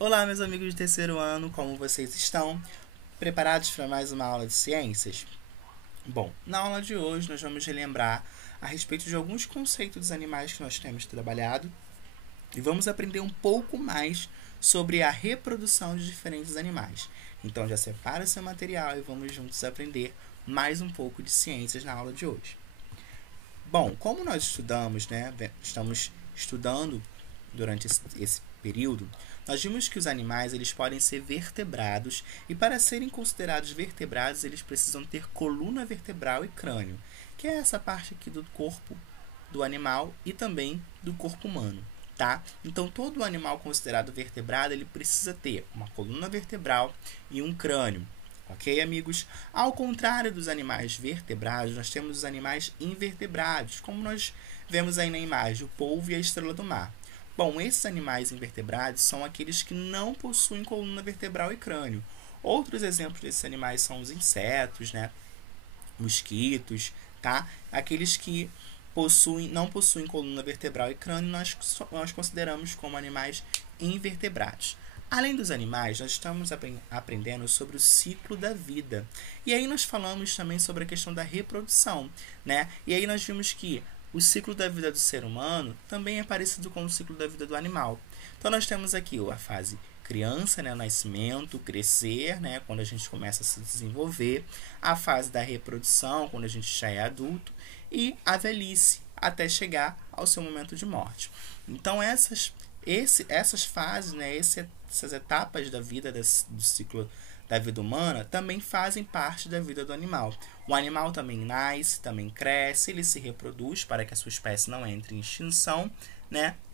Olá, meus amigos de terceiro ano, como vocês estão? Preparados para mais uma aula de ciências? Bom, na aula de hoje nós vamos relembrar a respeito de alguns conceitos dos animais que nós temos trabalhado e vamos aprender um pouco mais sobre a reprodução de diferentes animais. Então já separa seu material e vamos juntos aprender mais um pouco de ciências na aula de hoje. Bom, como nós estudamos, estamos estudando durante esse período, nós vimos que os animais eles podem ser vertebrados e para serem considerados vertebrados eles precisam ter coluna vertebral e crânio, que é essa parte aqui do corpo do animal e também do corpo humano, tá? Então todo animal considerado vertebrado ele precisa ter uma coluna vertebral e um crânio. Ok, amigos? Ao contrário dos animais vertebrados, nós temos os animais invertebrados, como nós vemos aí na imagem, o polvo e a estrela do mar. Bom, esses animais invertebrados são aqueles que não possuem coluna vertebral e crânio. Outros exemplos desses animais são os insetos, mosquitos, tá? Aqueles que não possuem coluna vertebral e crânio, nós consideramos como animais invertebrados. Além dos animais, nós estamos aprendendo sobre o ciclo da vida. E aí nós falamos também sobre a questão da reprodução, né? E aí nós vimos que o ciclo da vida do ser humano também é parecido com o ciclo da vida do animal. Então nós temos aqui a fase criança, o nascimento, crescer, quando a gente começa a se desenvolver, a fase da reprodução, quando a gente já é adulto, e a velhice, até chegar ao seu momento de morte. Então essas fases, essas etapas da vida do ciclo da vida humana também fazem parte da vida do animal. O animal também nasce, também cresce, ele se reproduz para que a sua espécie não entre em extinção,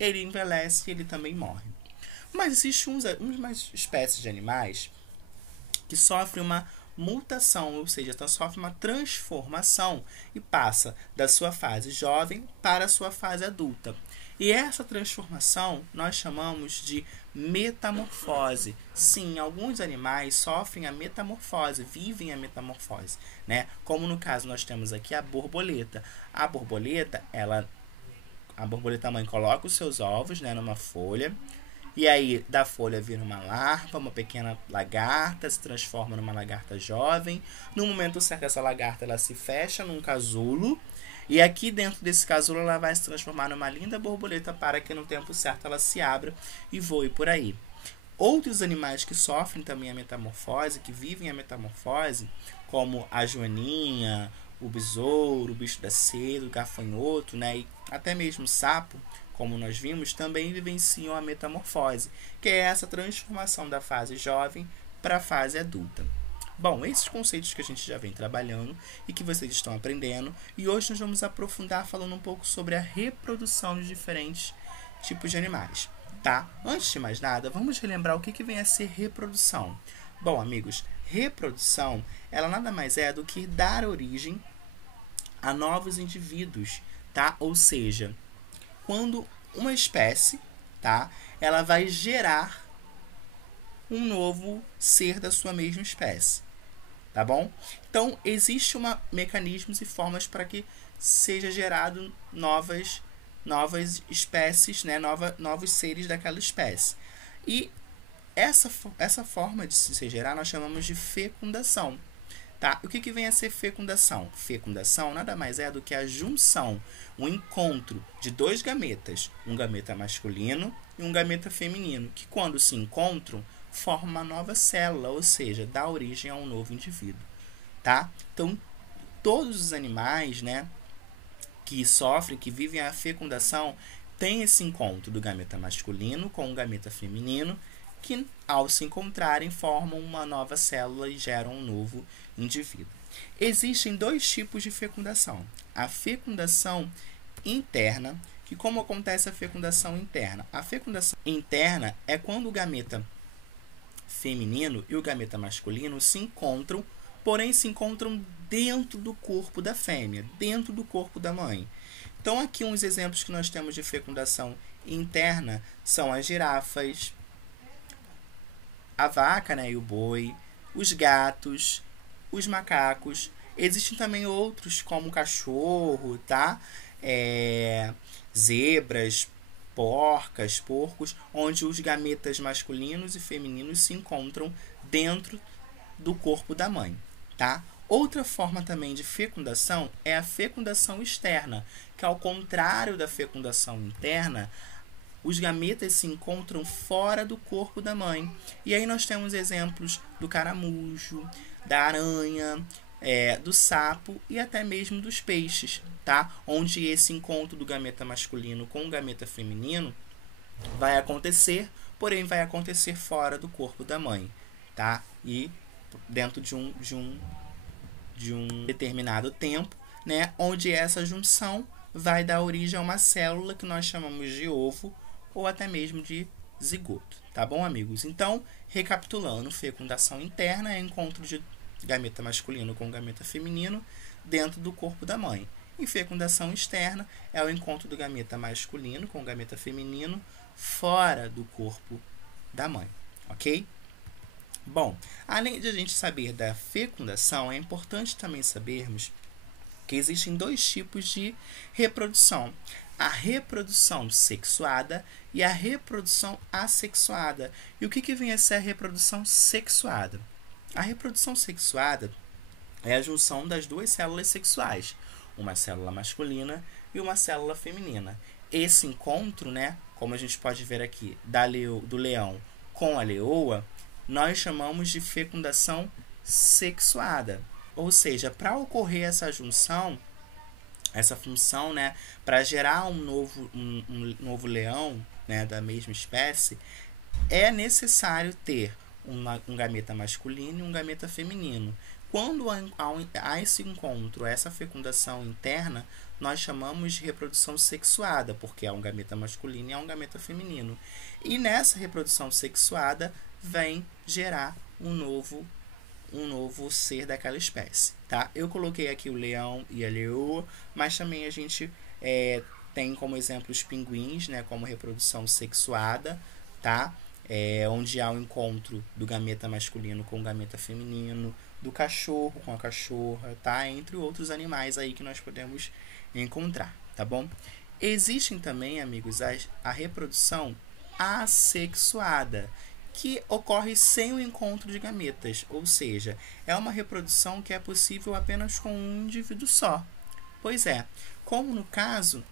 ele envelhece e ele também morre. Mas existem umas espécies de animais que sofrem uma mutação, ou seja, sofre uma transformação e passa da sua fase jovem para a sua fase adulta. E essa transformação nós chamamos de metamorfose. Sim, alguns animais sofrem a metamorfose, vivem a metamorfose, Como no caso nós temos aqui a borboleta. A borboleta mãe coloca os seus ovos, numa folha. E aí, da folha vira uma larva, uma pequena lagarta, se transforma numa lagarta jovem. No momento certo, essa lagarta ela se fecha num casulo. E aqui dentro desse casulo ela vai se transformar numa linda borboleta para que no tempo certo ela se abra e voe por aí. Outros animais que sofrem também a metamorfose, que vivem a metamorfose, como a joaninha, o besouro, o bicho da seda, o gafanhoto, e até mesmo o sapo, como nós vimos, também vivenciam a metamorfose, que é essa transformação da fase jovem para a fase adulta. Bom, esses conceitos que a gente já vem trabalhando e que vocês estão aprendendo, e hoje nós vamos aprofundar falando um pouco sobre a reprodução de diferentes tipos de animais, tá? Antes de mais nada, vamos relembrar o que vem a ser reprodução. Bom, amigos, reprodução, ela nada mais é do que dar origem a novos indivíduos, tá? Ou seja, quando uma espécie, tá? Ela vai gerar um novo ser da sua mesma espécie, tá bom? Então, existem mecanismos e formas para que seja gerado novas espécies, novos seres daquela espécie. E essa forma de se gerar nós chamamos de fecundação. Tá? O que vem a ser fecundação? Fecundação nada mais é do que a junção, o encontro de dois gametas, um gameta masculino e um gameta feminino, que quando se encontram, formam uma nova célula, ou seja, dá origem a um novo indivíduo. Tá? Então, todos os animais, que sofrem, que vivem a fecundação, têm esse encontro do gameta masculino com o gameta feminino, que ao se encontrarem formam uma nova célula e geram um novo indivíduo. Existem dois tipos de fecundação. A fecundação interna, que como acontece a fecundação interna? A fecundação interna é quando o gameta feminino e o gameta masculino se encontram, porém se encontram dentro do corpo da fêmea, dentro do corpo da mãe. Então aqui uns exemplos que nós temos de fecundação interna são as girafas, a vaca, e o boi, os gatos, os macacos. Existem também outros, como o cachorro, tá? Zebras, porcas, porcos, onde os gametas masculinos e femininos se encontram dentro do corpo da mãe, tá? Outra forma também de fecundação é a fecundação externa, que ao contrário da fecundação interna, os gametas se encontram fora do corpo da mãe. E aí nós temos exemplos do caramujo, da aranha, do sapo e até mesmo dos peixes, tá? Onde esse encontro do gameta masculino com o gameta feminino vai acontecer, porém vai acontecer fora do corpo da mãe, tá? E dentro de um determinado tempo, né? Onde essa junção vai dar origem a uma célula que nós chamamos de ovo ou até mesmo de zigoto, tá bom, amigos? Então, recapitulando, fecundação interna é encontro de gameta masculino com gameta feminino dentro do corpo da mãe. E fecundação externa é o encontro do gameta masculino com gameta feminino fora do corpo da mãe, ok? Bom, além de a gente saber da fecundação, é importante também sabermos que existem dois tipos de reprodução. A reprodução sexuada e a reprodução assexuada. E o que vem a ser a reprodução sexuada? A reprodução sexuada é a junção das duas células sexuais, uma célula masculina e uma célula feminina. Esse encontro, né, como a gente pode ver aqui, do leão com a leoa, nós chamamos de fecundação sexuada. Ou seja, para ocorrer essa junção, essa função, né, para gerar um novo leão, né, da mesma espécie, é necessário ter um gameta masculino e um gameta feminino. Quando há esse encontro, essa fecundação interna, nós chamamos de reprodução sexuada, porque há um gameta masculino e há um gameta feminino. E nessa reprodução sexuada vem gerar um novo ser daquela espécie, tá? Eu coloquei aqui o leão e a leoa, mas também a gente tem como exemplo os pinguins, né, como reprodução sexuada, tá? Onde há o encontro do gameta masculino com o gameta feminino, do cachorro com a cachorra, tá? Entre outros animais aí que nós podemos encontrar, tá bom? Existem também, amigos, a reprodução assexuada, que ocorre sem o encontro de gametas, ou seja, é uma reprodução que é possível apenas com um indivíduo só. Pois é, como no caso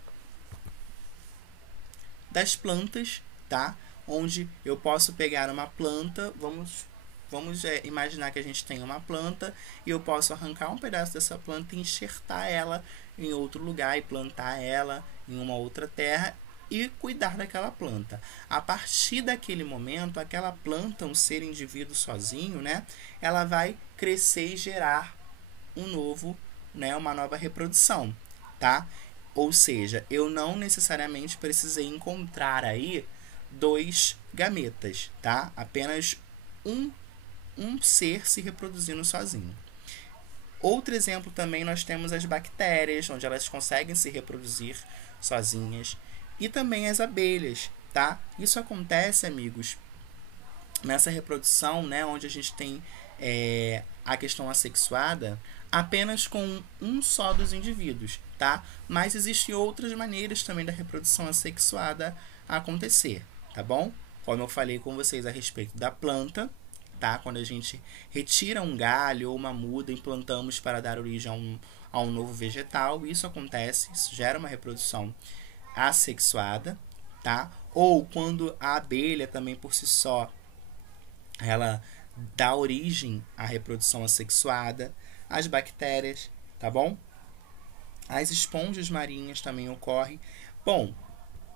das plantas, tá? Onde eu posso pegar uma planta, vamos imaginar que a gente tem uma planta e eu posso arrancar um pedaço dessa planta e enxertar ela em outro lugar e plantar ela em uma outra terra e cuidar daquela planta. A partir daquele momento, aquela planta, um ser indivíduo sozinho, né, ela vai crescer e gerar uma nova reprodução, tá? Ou seja, eu não necessariamente precisei encontrar aí dois gametas, tá? Apenas um ser se reproduzindo sozinho. Outro exemplo também nós temos as bactérias, onde elas conseguem se reproduzir sozinhas. E também as abelhas, tá? Isso acontece, amigos, nessa reprodução, né, onde a gente tem a questão assexuada, apenas com um só dos indivíduos, tá? Mas existem outras maneiras também da reprodução assexuada acontecer, tá bom? Como eu falei com vocês a respeito da planta, tá? Quando a gente retira um galho ou uma muda e plantamos para dar origem a um novo vegetal, isso acontece, isso gera uma reprodução assexuada, tá? Ou quando a abelha também por si só ela dá origem à reprodução assexuada, as bactérias, tá bom? As esponjas marinhas também ocorrem. Bom,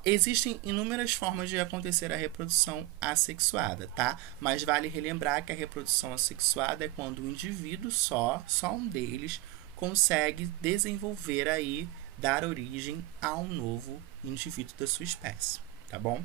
existem inúmeras formas de acontecer a reprodução assexuada, tá? Mas vale relembrar que a reprodução assexuada é quando o indivíduo só um deles, consegue desenvolver aí, dar origem a um novo indivíduo da sua espécie, tá bom?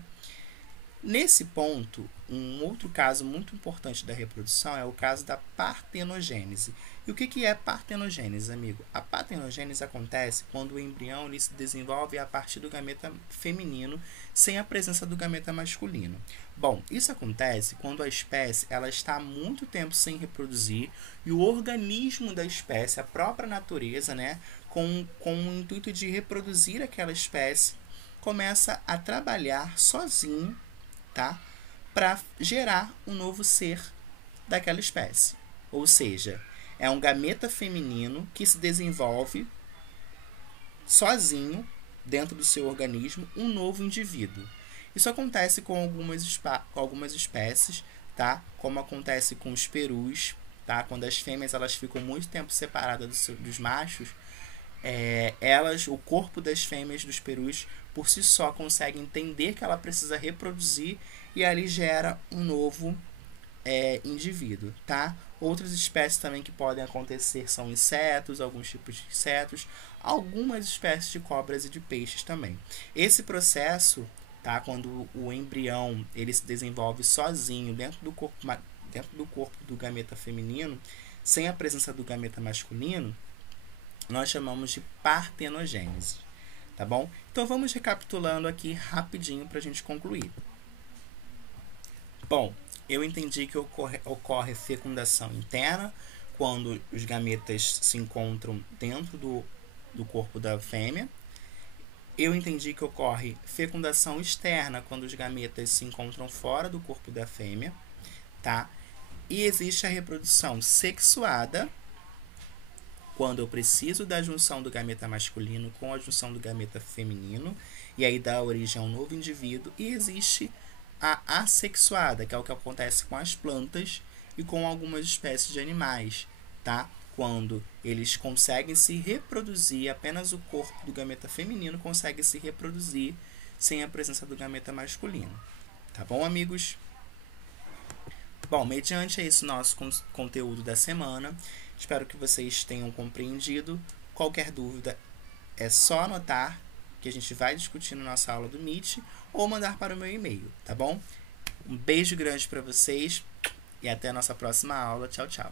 Nesse ponto, um outro caso muito importante da reprodução é o caso da partenogênese. E o que é partenogênese, amigo? A partenogênese acontece quando o embrião ele se desenvolve a partir do gameta feminino sem a presença do gameta masculino. Bom, isso acontece quando a espécie ela está há muito tempo sem reproduzir e o organismo da espécie, a própria natureza, né, com o intuito de reproduzir aquela espécie, começa a trabalhar sozinho, tá? Para gerar um novo ser daquela espécie. Ou seja, é um gameta feminino que se desenvolve sozinho, dentro do seu organismo, um novo indivíduo. Isso acontece com algumas espécies, tá? Como acontece com os perus, tá? Quando as fêmeas elas ficam muito tempo separadas dos machos, o corpo das fêmeas dos perus por si só consegue entender que ela precisa reproduzir e ali gera um novo indivíduo, tá? Outras espécies também que podem acontecer são insetos, alguns tipos de insetos, algumas espécies de cobras e de peixes também. Esse processo, tá? Quando o embrião ele se desenvolve sozinho dentro do corpo do gameta feminino, sem a presença do gameta masculino, nós chamamos de partenogênese, tá bom? Então vamos recapitulando aqui rapidinho para a gente concluir. Bom, eu entendi que ocorre fecundação interna quando os gametas se encontram dentro do corpo da fêmea. Eu entendi que ocorre fecundação externa quando os gametas se encontram fora do corpo da fêmea, tá? E existe a reprodução sexuada, quando eu preciso da junção do gameta masculino com a junção do gameta feminino, e aí dá origem a um novo indivíduo. E existe a assexuada, que é o que acontece com as plantas e com algumas espécies de animais, tá? Quando eles conseguem se reproduzir, apenas o corpo do gameta feminino consegue se reproduzir sem a presença do gameta masculino. Tá bom, amigos? Bom, mediante esse nosso conteúdo da semana, espero que vocês tenham compreendido. Qualquer dúvida é só anotar que a gente vai discutir na nossa aula do Meet ou mandar para o meu e-mail, tá bom? Um beijo grande para vocês e até a nossa próxima aula. Tchau, tchau.